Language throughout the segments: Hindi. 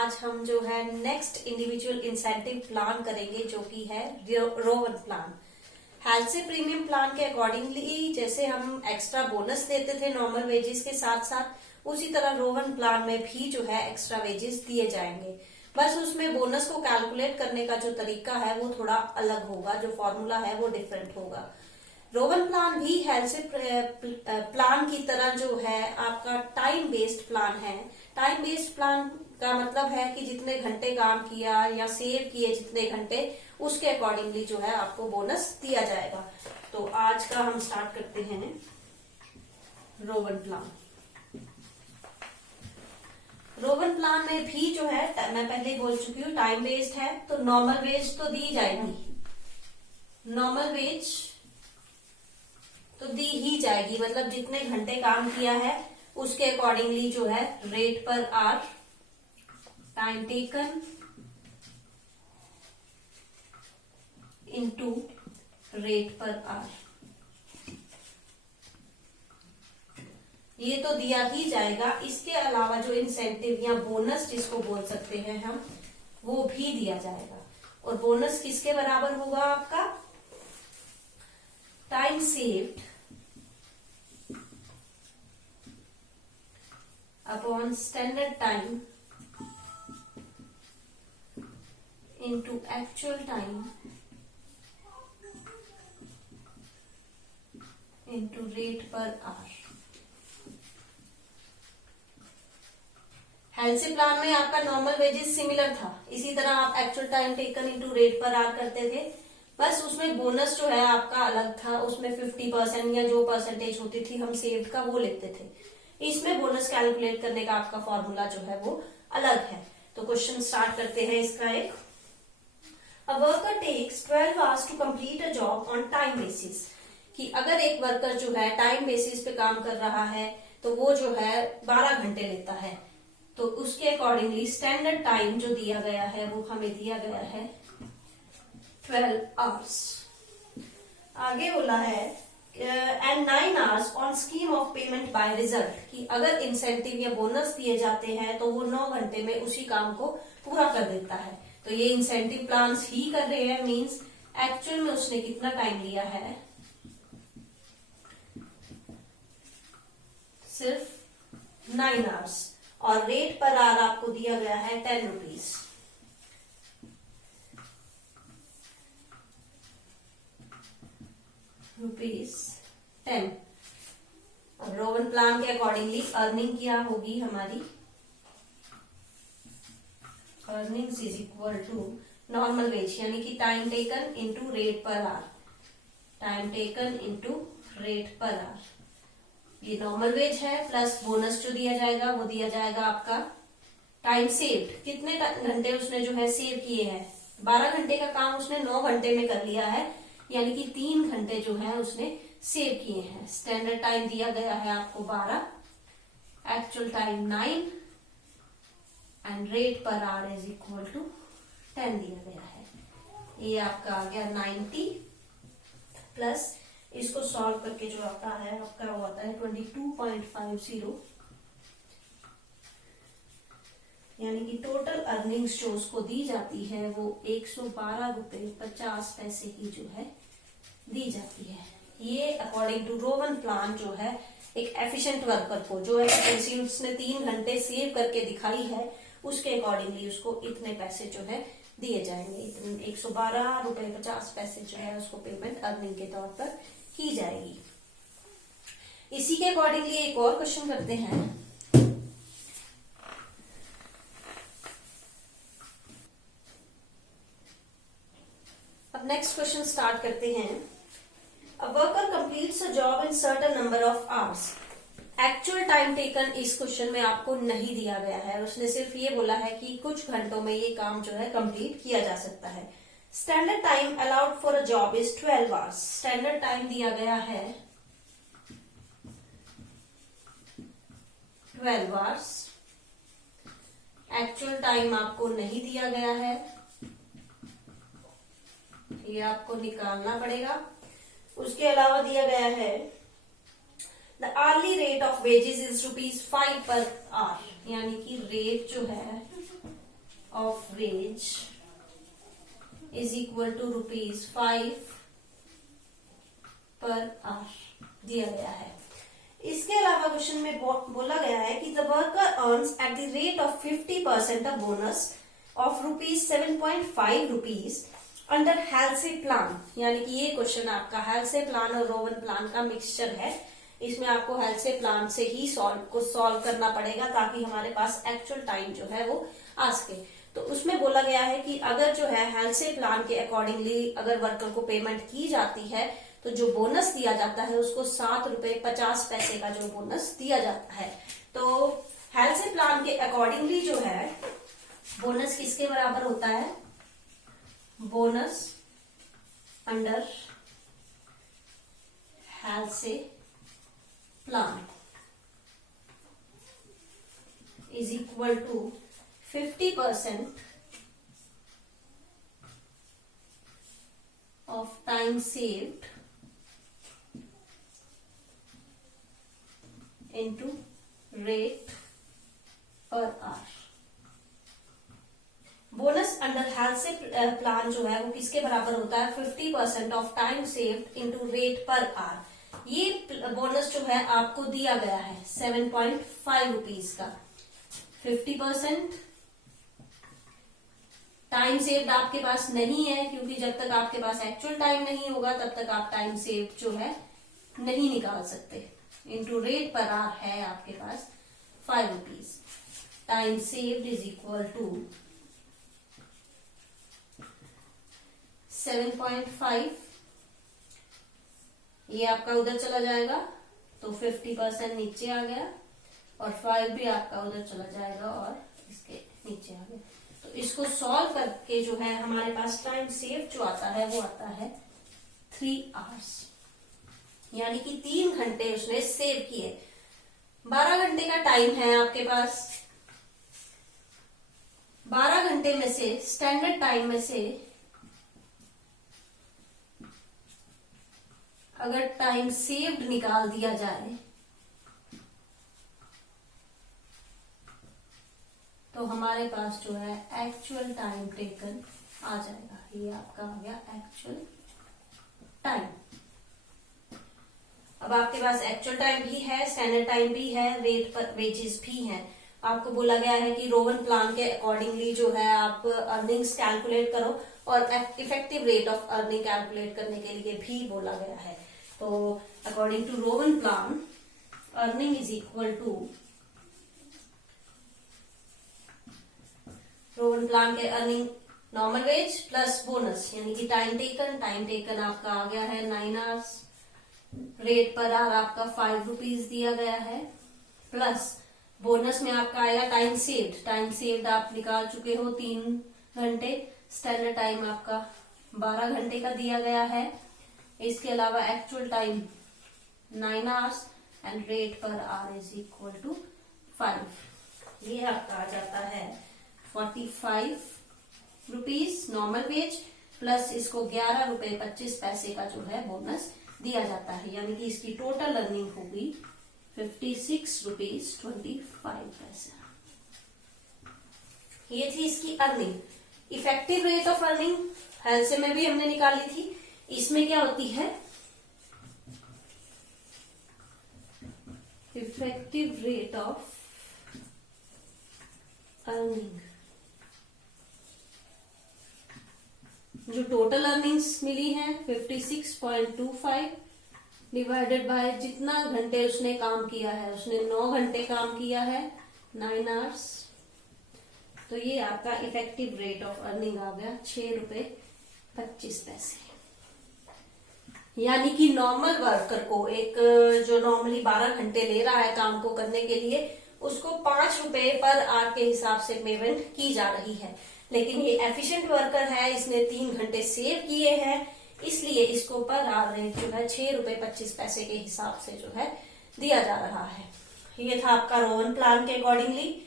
आज हम जो है नेक्स्ट इंडिविजुअल इंसेंटिव प्लान करेंगे जो कि है रोवन प्लान। हेल्थ से प्रीमियम प्लान के अकॉर्डिंगली जैसे हम एक्स्ट्रा बोनस देते थे नॉर्मल वेजेस के साथ साथ, उसी तरह रोवन प्लान में भी जो है एक्स्ट्रा वेजेस दिए जाएंगे। बस उसमें बोनस को कैलकुलेट करने का जो तरीका है वो थोड़ा अलग होगा, जो फॉर्मूला है वो डिफरेंट होगा। रोवन प्लान भी हेल्थ से प्लान की तरह जो है आपका टाइम बेस्ड प्लान है। टाइम बेस्ड प्लान का मतलब है कि जितने घंटे काम किया या सेव किए जितने घंटे, उसके अकॉर्डिंगली जो है आपको बोनस दिया जाएगा। तो आज का हम स्टार्ट करते हैं रोवन प्लान। रोवन प्लान में भी जो है मैं पहले ही बोल चुकी हूँ टाइम बेस्ड है, तो नॉर्मल वेज तो दी जाएगी, नॉर्मल वेज तो दी ही जाएगी, मतलब जितने घंटे काम किया है उसके अकॉर्डिंगली जो है rate per hour, time taken into rate per hour, ये तो दिया ही जाएगा। इसके अलावा जो इंसेंटिव या बोनस जिसको बोल सकते हैं हम, वो भी दिया जाएगा। और बोनस किसके बराबर होगा आपका? Time saved upon standard time into actual time into rate per hour। Health से प्लान में आपका नॉर्मल वेजेस सिमिलर था, इसी तरह आप actual time taken into rate per our करते थे। बस उसमें बोनस जो है आपका अलग था, उसमें 50% या जो परसेंटेज होती थी हम सेव्ड का वो लेते थे। इसमें बोनस कैलकुलेट करने का आपका फॉर्मूला जो है वो अलग है। तो क्वेश्चन स्टार्ट करते हैं इसका एक। A worker takes 12 hours to complete a job on time basis। कि अगर एक वर्कर जो है टाइम बेसिस पे काम कर रहा है तो वो जो है 12 घंटे लेता है। तो उसके अकॉर्डिंगली स्टैंडर्ड टाइम जो दिया गया है वो हमें दिया गया है 12 आवर्स। आगे बोला है and 9 hours on scheme of payment by result. कि अगर इंसेंटिव या बोनस दिए जाते हैं तो वो 9 घंटे में उसी काम को पूरा कर देता है। तो ये इंसेंटिव प्लान्स ही कर रहे हैं, मींस एक्चुअल में उसने कितना टाइम लिया है, सिर्फ 9 आवर्स। और रेट पर आवर आपको दिया गया है 10 रुपीज। ₹10। अब रोवन प्लान के अकॉर्डिंगली अर्निंग क्या होगी हमारी? Earnings is equal to normal wage, यानी कि time taken into rate per hour, time taken into rate per hour. ये नॉर्मल वेज है, प्लस बोनस जो दिया जाएगा वो दिया जाएगा आपका टाइम सेव्ड। कितने घंटे उसने जो है सेव किए हैं? 12 घंटे का काम उसने 9 घंटे में कर लिया है, यानी कि 3 घंटे जो है उसने सेव किए हैं। स्टैंडर्ड टाइम दिया गया है आपको 12, actual time 9 and rate per hour is equal to 10 दिया गया है। ये आपका आ गया 90 प्लस इसको सॉल्व करके जो आता है आपका वो आता है 22.50, यानी कि टोटल अर्निंग्स जो उसको दी जाती है वो 112 रुपए 50 पैसे की जो है दी जाती है। ये अकॉर्डिंग टू रोवन प्लान जो है एक एफिशिएंट वर्कर को, जो एफिशिएंसी उसने 3 घंटे सेव करके दिखाई है, उसके अकॉर्डिंगली उसको इतने पैसे जो है दिए जाएंगे। 112 रुपए 50 पैसे जो है उसको पेमेंट अर्निंग के तौर पर की जाएगी। इसी के अकॉर्डिंगली एक और क्वेश्चन करते हैं। अब नेक्स्ट क्वेश्चन स्टार्ट करते हैं। A worker completes a job in certain number of hours. Actual time taken इस क्वेश्चन में आपको नहीं दिया गया है, उसने सिर्फ ये बोला है कि कुछ घंटों में ये काम जो है कंप्लीट किया जा सकता है। Standard time allowed for a job is 12 hours. Standard time दिया गया है 12 आवर्स। एक्चुअल टाइम आपको नहीं दिया गया है, ये आपको निकालना पड़ेगा। उसके अलावा दिया गया है the early rate of wages is ₹5 per hour, यानी कि रेट जो है of wage is equal to ₹5 per our दिया गया है। इसके अलावा क्वेश्चन में बोला गया है कि the worker earns at the rate of 50% of bonus of ₹7.5 under Halsey plan, यानी कि ये क्वेश्चन आपका हेल्से प्लान और रोवन प्लान का मिक्सचर है। इसमें आपको हेल्से प्लान से ही सॉल्व करना पड़ेगा ताकि हमारे पास एक्चुअल टाइम जो है वो आ सके। तो उसमें बोला गया है कि अगर जो है हेल्से प्लान के अकॉर्डिंगली अगर वर्कर को पेमेंट की जाती है तो जो बोनस दिया जाता है उसको ₹7.50 का जो बोनस दिया जाता है। तो हेल्से प्लान के अकॉर्डिंगली जो है बोनस किसके बराबर होता है? Bonus under Halsey plan is equal to 50% of time saved into rate per hour। Bonus under Halsey plan जो है वो किसके बराबर होता है? 50% of time saved into rate per hour. ये बोनस जो है आपको दिया गया है ₹7.5 का। 50% टाइम सेव्ड आपके पास नहीं है, क्योंकि जब तक आपके पास एक्चुअल टाइम नहीं होगा तब तक आप टाइम सेव्ड जो है नहीं निकाल सकते। इनटू रेट पर आवर है आपके पास ₹5। Time saved is equal to 7.5, ये आपका उधर चला जाएगा तो 50% नीचे आ गया और 5 भी आपका उधर चला जाएगा और इसके नीचे आ गया। तो इसको सॉल्व करके जो है हमारे पास टाइम सेव जो आता है वो आता है 3 आवर्स, यानी कि 3 घंटे उसने सेव किए। 12 घंटे का टाइम है आपके पास। 12 घंटे में से स्टैंडर्ड टाइम में से अगर टाइम सेव्ड निकाल दिया जाए तो हमारे पास जो है एक्चुअल टाइम टेकन आ जाएगा। ये आपका आ गया एक्चुअल टाइम। अब आपके पास एक्चुअल टाइम भी है, स्टैंडर्ड टाइम भी है, रेट पर वेजेस भी है। आपको बोला गया है कि रोवन प्लान के अकॉर्डिंगली जो है आप अर्निंग्स कैलकुलेट करो और effective rate of earning calculate करने के लिए भी बोला गया है। तो according to Rowan plan earning is equal to, Rowan plan के earning normal wage plus bonus, यानी कि टाइम टेकन आपका आ गया है 9 आवर्स, रेट पर आवर आपका ₹5 दिया गया है, प्लस बोनस में आपका आएगा टाइम सेव्ड आप निकाल चुके हो 3 घंटे, स्टैंडर्ड टाइम आपका 12 घंटे का दिया गया है। इसके अलावा actual time 9 hours and rate per hour is equal to 5। ये आपका आ जाता है ₹45 नॉर्मल वेज प्लस इसको ₹11.25 का जो है बोनस दिया जाता है, यानी कि इसकी टोटल अर्निंग होगी ₹56.25। ये थी इसकी earning. Effective rate of earning हेल्से में भी हमने निकाली थी। इसमें क्या होती है? इफेक्टिव रेट ऑफ अर्निंग, जो टोटल अर्निंग्स मिली है 56.25 डिवाइडेड बाय जितना घंटे उसने काम किया है, उसने 9 घंटे काम किया है 9 आवर्स, तो ये आपका इफेक्टिव रेट ऑफ अर्निंग आ गया ₹6.25। यानी कि नॉर्मल वर्कर को एक जो नॉर्मली 12 घंटे ले रहा है काम को करने के लिए, उसको ₹5 पर आवर के हिसाब से पेमेंट की जा रही है। लेकिन ये एफिशिएंट वर्कर है, इसने 3 घंटे सेव किए हैं, इसलिए इसको पर आवर रेट जो है ₹6.25 के हिसाब से जो है दिया जा रहा है। ये था आपका रोवन प्लान के अकॉर्डिंगली।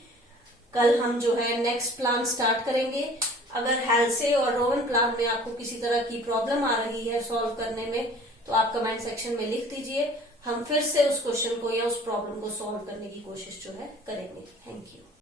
कल हम जो है नेक्स्ट प्लान स्टार्ट करेंगे। अगर हेल्से और रोवन प्लान में आपको किसी तरह की प्रॉब्लम आ रही है सॉल्व करने में तो आप कमेंट सेक्शन में लिख दीजिए। हम फिर से उस क्वेश्चन को या उस प्रॉब्लम को सॉल्व करने की कोशिश जो है करेंगे। Thank you.